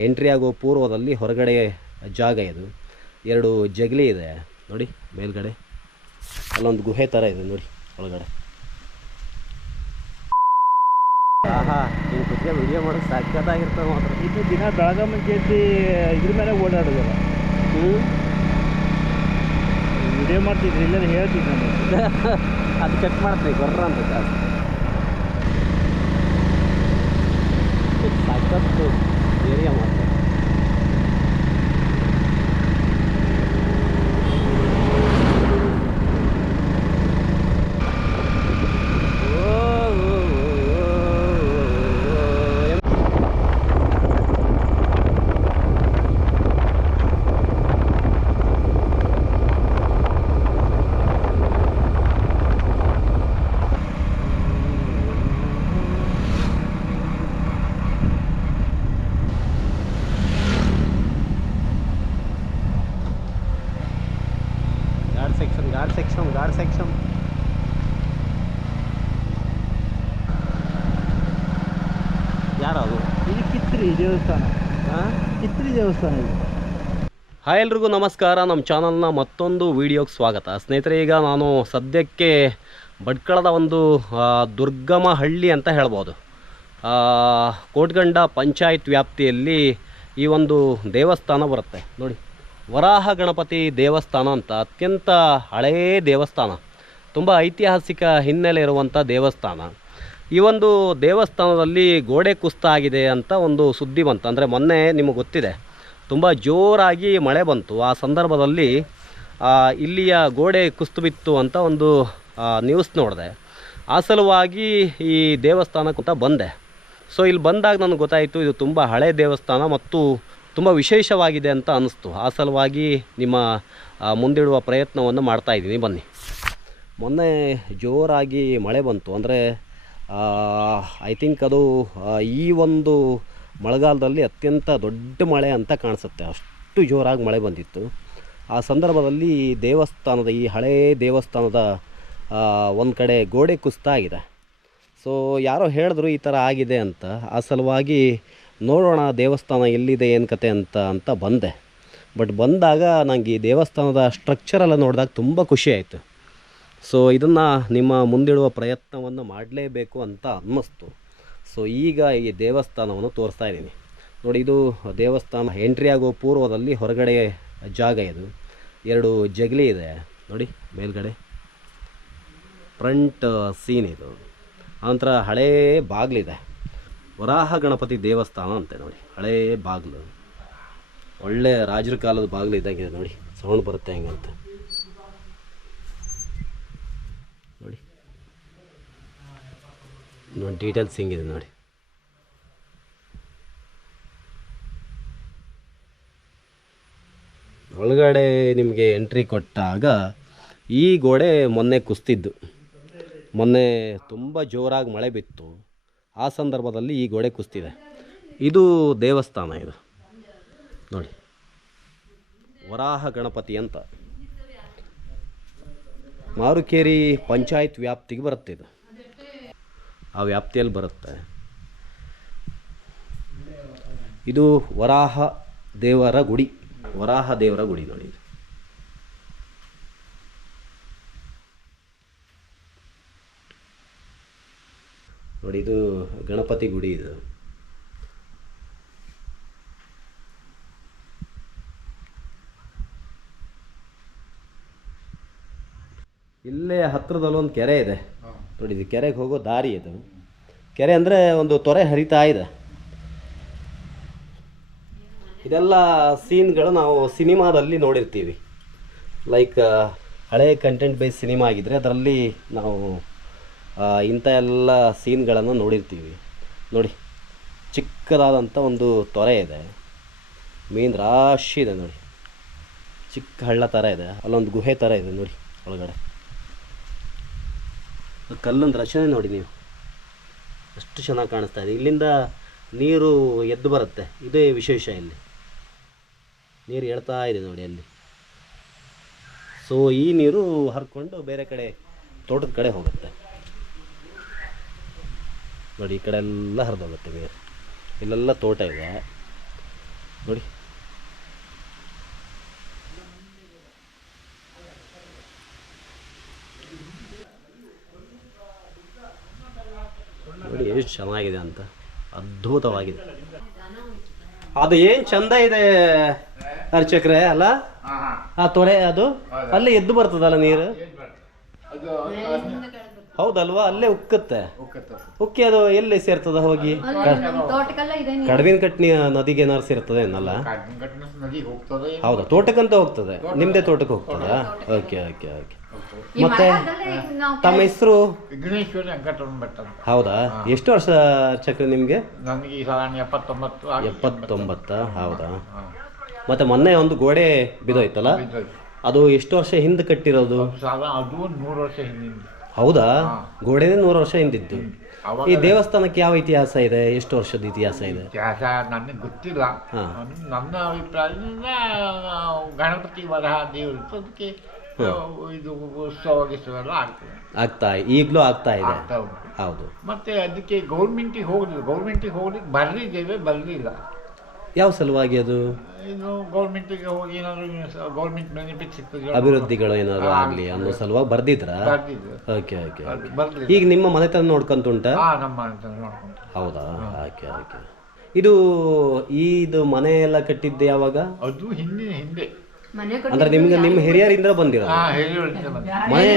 Entry ಆಗೋ ಪೂರ್ವದಲ್ಲಿ ಹೊರಗಡೆ ಜಾಗ ಇದು. ಎರಡು ಜಗಲಿ ಇದೆ. ನೋಡಿ ಮೇಲ್ಗಡೆ. ಅಲ್ಲೊಂದು ಗುಹೆ ಥರ ಇದೆ ನೋಡಿ ಒಳಗಡೆ. ಆಹಾ ನೀವು ಕುತ್ಕೊಂಡು ವಿಡಿಯೋ ಮಾಡೋದು ಸಖತ್ತಾಗಿರ್ತದೆ ಮಾತ್ರ. ಇದು ದಿನ ಬೆಳಗ್ಗೆ ಮುಂಚೆ ಇದ್ರ ಮೇಲೆ ಓಡಾಡೋದಲ್ಲ? ಹ್ಞೂ ವಿಡಿಯೋ ಮಾಡ್ತಿದ್ರಿ ಇಲ್ಲ ಹೇಳ್ತಿದ್ದೆ ನಾನು. ಅದು ಕಟ್ ಮಾಡ್ತೀನಿ ಬರ್ರ ಅಂತ ಜಾಸ್ತಿ. 别这样 ದೇವಸ್ಥಾನ. ಕಿತ್ರಿ ದೇವಸ್ಥಾನ ಇದು. ಹಾಯ್ ಎಲ್ರಿಗೂ ನಮಸ್ಕಾರ. ನಮ್ಮ ಚಾನಲ್ನ ಮತ್ತೊಂದು ವಿಡಿಯೋಗೆ ಸ್ವಾಗತ. ಸ್ನೇಹಿತರೆ, ಈಗ ನಾನು ಸದ್ಯಕ್ಕೆ ಭಟ್ಕಳದ ಒಂದು ದುರ್ಗಮ ಹಳ್ಳಿ ಅಂತ ಹೇಳ್ಬೋದು. ಕೋಟ್ಗಂಡ ಪಂಚಾಯತ್ ವ್ಯಾಪ್ತಿಯಲ್ಲಿ ಈ ಒಂದು ದೇವಸ್ಥಾನ ಬರುತ್ತೆ. ನೋಡಿ, ವರಾಹ ಗಣಪತಿ ದೇವಸ್ಥಾನ ಅಂತ ಅತ್ಯಂತ ಹಳೆಯ ದೇವಸ್ಥಾನ. ತುಂಬ ಐತಿಹಾಸಿಕ ಹಿನ್ನೆಲೆ ಇರುವಂಥ ದೇವಸ್ಥಾನ. ಈ ಒಂದು ದೇವಸ್ಥಾನದಲ್ಲಿ ಗೋಡೆ ಕುಸ್ತ ಆಗಿದೆ ಅಂತ ಒಂದು ಸುದ್ದಿ ಬಂತು. ಅಂದರೆ ಮೊನ್ನೆ ನಿಮಗೆ ಗೊತ್ತಿದೆ, ತುಂಬ ಜೋರಾಗಿ ಮಳೆ ಬಂತು. ಆ ಸಂದರ್ಭದಲ್ಲಿ ಇಲ್ಲಿಯ ಗೋಡೆ ಕುಸ್ತು ಬಿತ್ತು ಅಂತ ಒಂದು ನ್ಯೂಸ್ ನೋಡಿದೆ. ಆ ಸಲುವಾಗಿ ಈ ದೇವಸ್ಥಾನಕ್ಕೆ ಬಂದೆ. ಸೊ ಇಲ್ಲಿ ಬಂದಾಗ ನನಗೆ ಗೊತ್ತಾಯಿತು, ಇದು ತುಂಬ ಹಳೆ ದೇವಸ್ಥಾನ ಮತ್ತು ತುಂಬ ವಿಶೇಷವಾಗಿದೆ ಅಂತ ಅನ್ನಿಸ್ತು ಆ ಸಲುವಾಗಿ ನಿಮ್ಮ ಮುಂದಿಡುವ ಪ್ರಯತ್ನವನ್ನು ಮಾಡ್ತಾ ಇದ್ದೀನಿ. ಬನ್ನಿ. ಮೊನ್ನೆ ಜೋರಾಗಿ ಮಳೆ ಬಂತು. ಅಂದರೆ ಐ ಥಿಂಕ್ ಅದು ಈ ಒಂದು ಮಳೆಗಾಲದಲ್ಲಿ ಅತ್ಯಂತ ದೊಡ್ಡ ಮಳೆ ಅಂತ ಕಾಣಿಸುತ್ತೆ. ಅಷ್ಟು ಜೋರಾಗಿ ಮಳೆ ಬಂದಿತ್ತು. ಆ ಸಂದರ್ಭದಲ್ಲಿ ದೇವಸ್ಥಾನದ, ಈ ಹಳೇ ದೇವಸ್ಥಾನದ ಒಂದು ಕಡೆ ಗೋಡೆ ಕುಸಿತ ಆಗಿದೆ. ಸೊ ಯಾರೋ ಹೇಳಿದ್ರು ಈ ಥರ ಆಗಿದೆ ಅಂತ. ಆ ಸಲುವಾಗಿ ನೋಡೋಣ ದೇವಸ್ಥಾನ ಎಲ್ಲಿದೆ, ಏನು ಕತೆ ಅಂತ ಅಂತ ಬಂದೆ. ಬಟ್ ಬಂದಾಗ ನನಗೆ ಈ ದೇವಸ್ಥಾನದ ಸ್ಟ್ರಕ್ಚರೆಲ್ಲ ನೋಡಿದಾಗ ತುಂಬ ಖುಷಿ ಆಯಿತು. ಸೊ ಇದನ್ನು ನಿಮ್ಮ ಮುಂದಿಡುವ ಪ್ರಯತ್ನವನ್ನು ಮಾಡಲೇಬೇಕು ಅಂತ ಅನ್ನಿಸ್ತು. ಸೊ ಈಗ ಈ ದೇವಸ್ಥಾನವನ್ನು ತೋರಿಸ್ತಾ ಇದ್ದೀನಿ. ನೋಡಿ, ಇದು ದೇವಸ್ಥಾನ ಎಂಟ್ರಿ ಆಗೋ ಪೂರ್ವದಲ್ಲಿ ಹೊರಗಡೆ ಜಾಗ ಇದು. ಎರಡು ಜಗಲಿ ಇದೆ. ನೋಡಿ, ಮೇಲ್ಗಡೆ. ಫ್ರಂಟ್ ಸೀನ್ ಇದು. ಆನಂತರ ಹಳೇ ಬಾಗಿಲಿದೆ. ವರಾಹ ಗಣಪತಿ ದೇವಸ್ಥಾನ ಅಂತೆ ನೋಡಿ. ಹಳೇ ಬಾಗಿಲು. ಒಳ್ಳೆ ರಾಜರ ಕಾಲದ ಬಾಗಿಲು ಇದ್ದಾಗಿದೆ ನೋಡಿ. ಸೌಂಡ್ ಬರುತ್ತೆ ಹೆಂಗಂತ ನೋಡಿ ನೋಡಿ ಡೀಟೇಲ್ಸ್ ಹಿಂಗಿದೆ ನೋಡಿ. ಒಳಗಡೆ ನಿಮಗೆ ಎಂಟ್ರಿ ಕೊಟ್ಟಾಗ ಈ ಗೋಡೆ ಮೊನ್ನೆ ಕುಸ್ತಿದ್ದು. ಮೊನ್ನೆ ತುಂಬ ಜೋರಾಗಿ ಮಳೆ ಬಿತ್ತು. ಆ ಸಂದರ್ಭದಲ್ಲಿ ಈ ಗೋಡೆ ಕುಸ್ತಿದೆ. ಇದು ದೇವಸ್ಥಾನ ಇದು. ನೋಡಿ. ವರಾಹ ಗಣಪತಿ ಅಂತ. ಮಾರುಕೇರಿ ಪಂಚಾಯತ್ ವ್ಯಾಪ್ತಿಗೆ ಬರುತ್ತೆ ಇದು. ಆ ವ್ಯಾಪ್ತಿಯಲ್ಲಿ ಬರುತ್ತೆ. ಇದು ವರಾಹ ದೇವರ ಗುಡಿ. ವರಾಹ ದೇವರ ಗುಡಿ ನೋಡಿ ನೋಡಿ ಇದು ಗಣಪತಿ ಗುಡಿ ಇದು. ಇಲ್ಲೇ ಹತ್ತಿರದಲ್ಲೊಂದು ಕೆರೆ ಇದೆ. ನೋಡಿ, ಇದು ಕೆರೆಗೆ ಹೋಗೋ ದಾರಿ ಇದು. ಕೆರೆ ಅಂದರೆ ಒಂದು ತೊರೆ ಹರಿತಾ ಇದೆ. ಇದೆಲ್ಲ ಸೀನ್ಗಳು ನಾವು ಸಿನಿಮಾದಲ್ಲಿ ನೋಡಿರ್ತೀವಿ. ಲೈಕ್ ಹಳೆ ಕಂಟೆಂಟ್ ಬೇಸ್ ಸಿನಿಮಾ ಆಗಿದ್ದರೆ ಅದರಲ್ಲಿ ನಾವು ಇಂಥ ಎಲ್ಲ ಸೀನ್ಗಳನ್ನು ನೋಡಿರ್ತೀವಿ. ನೋಡಿ, ಚಿಕ್ಕದಾದಂಥ ಒಂದು ತೊರೆ ಇದೆ. ಮೀನು ರಾಶಿ ಇದೆ ನೋಡಿ. ಚಿಕ್ಕ ಹಳ್ಳ ಥರ ಇದೆ. ಅಲ್ಲೊಂದು ಗುಹೆ ಥರ ಇದೆ ನೋಡಿ ಒಳಗಡೆ. ಕಲ್ಲೊಂದು ರಚನೆ ನೋಡಿ ನೀವು. ಅಷ್ಟು ಚೆನ್ನಾಗಿ ಕಾಣಿಸ್ತಾ ಇದೆ. ಇಲ್ಲಿಂದ ನೀರು ಎದ್ದು ಬರುತ್ತೆ. ಇದೇ ವಿಶೇಷ ಇಲ್ಲಿ. ನೀರು ಎಳ್ತಾ ಇದೆ ನೋಡಿ ಅಲ್ಲಿ. ಸೊ ಈ ನೀರು ಹರ್ಕೊಂಡು ಬೇರೆ ಕಡೆ ತೋಟದ ಕಡೆ ಹೋಗುತ್ತೆ. ನೋಡಿ, ಈ ಕಡೆ ಎಲ್ಲ ಹರಿದೋಗುತ್ತೆ ನೀರು. ಇಲ್ಲೆಲ್ಲ ತೋಟ ಇದೆ. ನೋಡಿ. ನೋಡಿ ಎಷ್ಟು ಚೆನ್ನಾಗಿದೆ ಅಂತ. ಅದ್ಭುತವಾಗಿದೆ. ಅದು ಏನು ಚಂದ ಇದೆ ಅರ್ಚಕ್ರೆ ಅಲ್ಲ? ಆ ತೊರೆ ಅದು? ಅಲ್ಲೇ ಎದ್ದು ಬರ್ತದಲ್ಲ ನೀರು? ಹೌದಲ್ವಾ? ಅಲ್ಲೇ ಉಕ್ಕುತ್ತೆ. ಉಕ್ಕಿ ಅದು ಎಲ್ಲಿ ಸೇರ್ತದ ಹೋಗಿ. ಕಡವಿನ ಕಟ್ನಿ ನದಿಗೆ ಏನಾರು ಸೇರ್ತದೆ ಏನಲ್ಲ? ಹೌದಾ? ತೋಟಕ್ಕಂತ ಹೋಗ್ತದೆ. ನಿಮ್ದೇ ತೋಟಕ್ಕೆ ಹೋಗ್ತದಾ. Okay okay okay. ಮತ್ತೆ ಈಗ ತಮ್ಮ ಹೆಸರು? ವಿಘ್ನೇಶ್ವರ ವೆಂಕಟರಮಣ ಬೆಟ್ಟ ಅಂತ ಹೌದಾ? ಎಷ್ಟು ವರ್ಷ ಚಕ್ರ ನಿಮಗೆ? ನನಗೆ ಈ ಸಲ ಎಪ್ಪತ್ತೊಂಬತ್ತು ಆಗಿ ಎಪ್ಪತ್ತೊಂಬತ್ತ? ಹೌದಾ? ಮತ್ತೆ ಮೊನ್ನೆ ಒಂದು ಗೋಡೆ ಬಿದ್ದೋಯ್ತಲ್ಲ? ಬಿದ್ದೋಯ್ತು. ಅದು ಎಷ್ಟು ವರ್ಷ ಹಿಂದೆ ಕಟ್ಟಿರೋದು? ಸಾಲ ಅದು ಒಂದು ನೂರು ವರ್ಷ ಹಿಂದಿಂದ ಹೌದಾ? ಗೋಡೆನೇ ನೂರು ವರ್ಷ ಹಿಂದಿದ್ದು. ಅವಾಗ ಈ ದೇವಸ್ಥಾನಕ್ಕೆ ಯಾವ ಇತಿಹಾಸ ಇದೆ? ಎಷ್ಟು ವರ್ಷದ ಇತಿಹಾಸ ಇದೆ? ಇತಿಹಾಸ ನನಗೆ ಗೊತ್ತಿಲ್ಲ. ಹಾ. ನನ್ನ- ಅಭಿಪ್ರಾಯದಿಂದ ನಾವು ಗಣಪತಿ ವರಹ ದೇವರು ಅದಕ್ಕೆ ಇದು ಉತ್ಸವ ಗಿತ್ಸವ ಎಲ್ಲ ಆಗ್ತದೆ. ಆಗ್ತಾ ಈಗಲೂ ಆಗ್ತಾ ಇದೆ. ಆಗ್ತಾ ಉಂಟು. ಹೌದು. ಮತ್ತೆ ಅದಕ್ಕೆ ಗೌರ್ಮೆಂಟಿಗೆ ಹೋಗಲಿಲ್ಲ ಗೌರ್ಮೆಂಟಿಗೆ ಹೋಗ್ಲಿಕ್ಕೆ ಬರಲಿದ್ದೇವೆ ಬರಲಿಲ್ಲ. ಯಾವ ಸಲುವಾಗಿ ಅದು? ಇನ್ನು ಗೌರ್ಮೆಂಟಿಗೆ ಹೋಗಿ ಏನಾದ್ರು ಗೌರ್ಮೆಂಟ್ ಬೆನಿಫಿಟ್ ಸಿಗ್ತದೆ ಅಭಿವೃದ್ಧಿಗಳು ಏನಾದ್ರು ಆಗಲಿ. ಅನ್ನೋ ಸಲುವಾಗಿ ಬರ್ದಿದ್ರ? ಓಕೆ ಓಕೆ ಬರ್ಲಿಲ್ಲ ಈಗ ನಿಮ್ಮ ಮನೆತನ ನೋಡ್ಕೊಂತ ಉಂಟಾ ಹಾ ನಮ್ಮ ನೋಡ್ಕೊಂಡು ಹೌದಾ? Okay okay. ಇದು ಇದು ಮನೆ ಎಲ್ಲ ಕಟ್ಟಿದ್ದು ಯಾವಾಗ? ಅದು ಹಿಂದಿನ ಹಿಂದೆ. ಅಂದ್ರೆ ನಿಮ್ಗೆ ನಿಮ್ಮ ಹಿರಿಯರಿಂದ ಬಂದಿರೋ ಮನೆ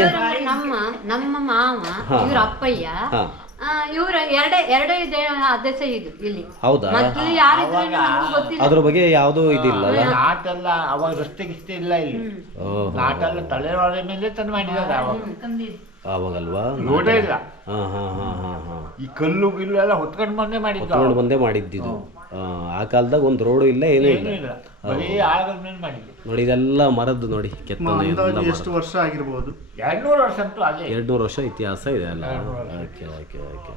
ನಮ್ಮ ನಮ್ಮ ಮಾವ ಇವ್ರ ಅಪ್ಪಯ್ಯ ಇವ್ರ ಎರಡೇ ಎರಡೇ ಇದೆ ಆದೇಶ ಇದು ಇಲ್ಲಿ. ಹೌದಾ? ಮೊದ್ಲು ಯಾರಿದ್ರು ನಮ್ಗೆ ಗೊತ್ತಿಲ್ಲ. ಅದ್ರ ಬಗ್ಗೆ ಯಾವುದೂ ಇದಿಲ್ಲ ಅಲ್ಲ? ನಾಟೆಲ್ಲ ಅವಾಗ ರಸ್ತೆ ಗಿಸ್ತೆ ಇಲ್ಲ. ಇಲ್ಲಿ ಓಹೋ. ತಲೆ ಒಳಗೆ ಮೇಲೆ ತಂದು ಮಾಡಿದ್ದಾರೆ ಅವಾಗ. ಅವಾಗಲ್ವಾ? ನೋಡೇ ಇಲ್ಲ. ಹಾ ಹಾ ಹಾ ಹಾ ಹಾ. ಈ ಕಲ್ಲು ಗಿಲ್ಲು ಎಲ್ಲ ಹೊತ್ಕೊಂಡು ಬಂದೇ ಮಾಡಿದ್ದು ಹೊತ್ಕೊಂಡು ಬಂದೇ ಮಾಡಿದ್ದಿದ್ದು ಆ, ಆ ಕಾಲದಾಗ ಒಂದು ರೋಡು ಇಲ್ಲ ಏನೂ ಇಲ್ಲ. ಬರೀ ಮೇಲೆ ನೋಡಿ ಇದೆಲ್ಲ ಮರದ್ದು ನೋಡಿ ಕೆತ್ತನೆ ಎಲ್ಲ ಎಷ್ಟು ವರ್ಷ ಆಗಿರ್ಬೋದು? ಎರಡ್ನೂರು ವರ್ಷ ಅಂತೂ ಅದೇ. ಎರಡ್ನೂರು ವರ್ಷ ಇತಿಹಾಸ ಇದೆ ಅಲ್ಲ. Okay okay okay.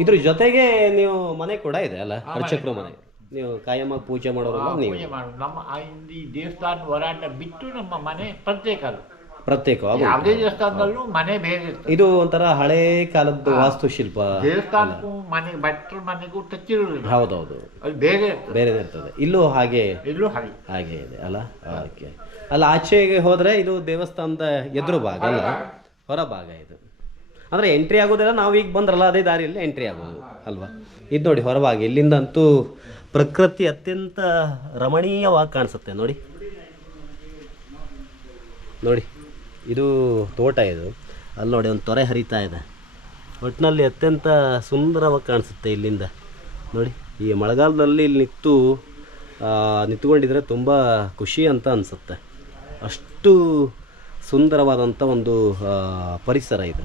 ಇದ್ರ ಜೊತೆಗೆ ನೀವು ಮನೆ ಕೂಡ ಇದೆ ಅಲ್ಲ? ಅರ್ಚಕರು ಮನೆ. ನೀವು ಕಾಯಮ್ಮ ಪೂಜೆ ಮಾಡೋರು ನೀವು. ಪೂಜೆ ಮಾಡೋದು ನಮ್ಮ ಆ ಈ ದೇವಸ್ಥಾನ ವರಾಂಡ ಬಿಟ್ಟು ನಮ್ಮ ಮನೆ ಪ್ರತ್ಯೇಕ ಅದು. ಪ್ರತ್ಯೇಕವಾಗಿ ಯಾವುದೇ ದೇವಸ್ಥಾನದಲ್ಲೂ ಮನೆ ಬೇರೆ ಇರ್ತದೆ. ಇದು ಒಂಥರ ಹಳೇ ಕಾಲದ್ದು ವಾಸ್ತುಶಿಲ್ಪ ದೇವಸ್ಥಾನಕ್ಕೂ ಮನೆ ಭಟ್ರ ಮನೆಗೂ ಟಚ್ ಇರೋದಿಲ್ಲ ಹೌದೌದು. ಬೇರೆ ಬೇರೆ ಇರ್ತದೆ. ಇಲ್ಲೂ ಹಾಗೆ ಇಲ್ಲೂ ಹಾಗೆ. ಹಾಗೆ ಇದೆ ಅಲ್ಲ? ಓಕೆ. ಅಲ್ಲ ಆಚೆಗೆ ಹೋದ್ರೆ ಇದು ದೇವಸ್ಥಾನದ ಎದುರು ಭಾಗ ಅಲ್ಲ? ಹೊರ ಭಾಗ ಇದು. ಅಂದ್ರೆ ಎಂಟ್ರಿ ಆಗೋದಿಲ್ಲ ನಾವು ಈಗ ಬಂದ್ರಲ್ಲ ಅದೇ ದಾರಿಯಲ್ಲಿ ಎಂಟ್ರಿ ಆಗೋದು ಅಲ್ವಾ? ಇದು ನೋಡಿ ಹೊರಭಾಗ. ಇಲ್ಲಿಂದಂತೂ ಪ್ರಕೃತಿ ಅತ್ಯಂತ ರಮಣೀಯವಾಗಿ ಕಾಣಿಸುತ್ತೆ ನೋಡಿ. ನೋಡಿ. ಇದು ತೋಟ ಇದು. ಅಲ್ಲಿ ನೋಡಿ ಒಂದು ತೊರೆ ಹರಿತಾ ಇದೆ. ಒಟ್ಟಿನಲ್ಲಿ ಅತ್ಯಂತ ಸುಂದರವಾಗಿ ಕಾಣಿಸುತ್ತೆ ಇಲ್ಲಿಂದ. ನೋಡಿ, ಈ ಮಳೆಗಾಲದಲ್ಲಿ ಇಲ್ಲಿ ನಿಂತು ನಿಂತ್ಕೊಂಡಿದ್ರೆ ತುಂಬ ಖುಷಿ ಅಂತ ಅನಿಸುತ್ತೆ. ಅಷ್ಟು ಸುಂದರವಾದಂಥ ಒಂದು ಪರಿಸರ ಇದು.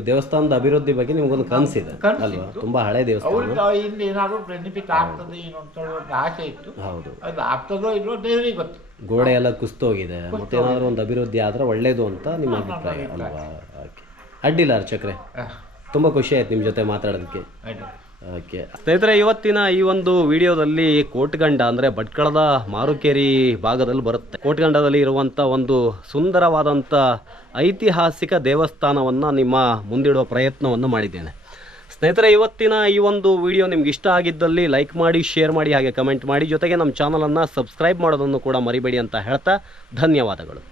ದೇವಸ್ಥಾನದ ಅಭಿವೃದ್ಧಿ ಬಗ್ಗೆ ನಿಮಗೊಂದು ಕನಸಿದೆ ಅಲ್ವಾ? ತುಂಬಾ ಹಳೆ ದೇವಸ್ಥಾನ. ಅವ್ರಿಗೆ ಹಿಂದೆ ಏನಾದ್ರು ಬೆನಿಫಿಟ್ ಆಗ್ತದೆ ಏನು ಅಂತ ಹೇಳಿ ಒಂದು ಆಸೆ ಇತ್ತು. ಹೌದು. ಅದು ಆಗ್ತದೋ ಇಲ್ವೋ ದೇವರಿಗೆ ಗೊತ್ತು. ಗೋಡೆ ಎಲ್ಲ ಕುಸ್ತೋಗಿದೆ ಮತ್ತೆ ಏನಾದ್ರು ಒಂದು ಅಭಿವೃದ್ಧಿ ಆದ್ರೆ ಒಳ್ಳೇದು ಅಂತ ನಿಮ್ಮ ಅಭಿಪ್ರಾಯ ಅಲ್ವಾ? ಓಕೆ. ಅಡ್ಡಿಲ್ಲ ಅರ್ಚಕ್ರೆ. ತುಂಬಾ ತುಂಬ ಖುಷಿ ಆಯ್ತು ನಿಮ್ಮ ಜೊತೆ ಮಾತಾಡೋದಕ್ಕೆ. ಆಯ್ತು. ಓಕೆ ಸ್ನೇಹಿತರೆ, ಇವತ್ತಿನ ಈ ಒಂದು ವಿಡಿಯೋದಲ್ಲಿ ಕೋಟ್ಗಂಡ ಅಂದರೆ ಭಟ್ಕಳದ ಮಾರುಕೇರಿ ಭಾಗದಲ್ಲಿ ಬರುತ್ತೆ. ಕೋಟ್ಗಂಡದಲ್ಲಿ ಇರುವಂಥ ಒಂದು ಸುಂದರವಾದಂಥ ಐತಿಹಾಸಿಕ ದೇವಸ್ಥಾನವನ್ನು ನಿಮ್ಮ ಮುಂದಿಡುವ ಪ್ರಯತ್ನವನ್ನು ಮಾಡಿದ್ದೇನೆ. ಸ್ನೇಹಿತರೆ, ಇವತ್ತಿನ ಈ ಒಂದು ವಿಡಿಯೋ ನಿಮ್ಗೆ ಇಷ್ಟ ಆಗಿದ್ದಲ್ಲಿ ಲೈಕ್ ಮಾಡಿ, ಶೇರ್ ಮಾಡಿ, ಹಾಗೆ ಕಮೆಂಟ್ ಮಾಡಿ. ಜೊತೆಗೆ ನಮ್ಮ ಚಾನಲನ್ನು ಸಬ್ಸ್ಕ್ರೈಬ್ ಮಾಡೋದನ್ನು ಕೂಡ ಮರಿಬೇಡಿ ಅಂತ ಹೇಳ್ತಾ ಧನ್ಯವಾದಗಳು.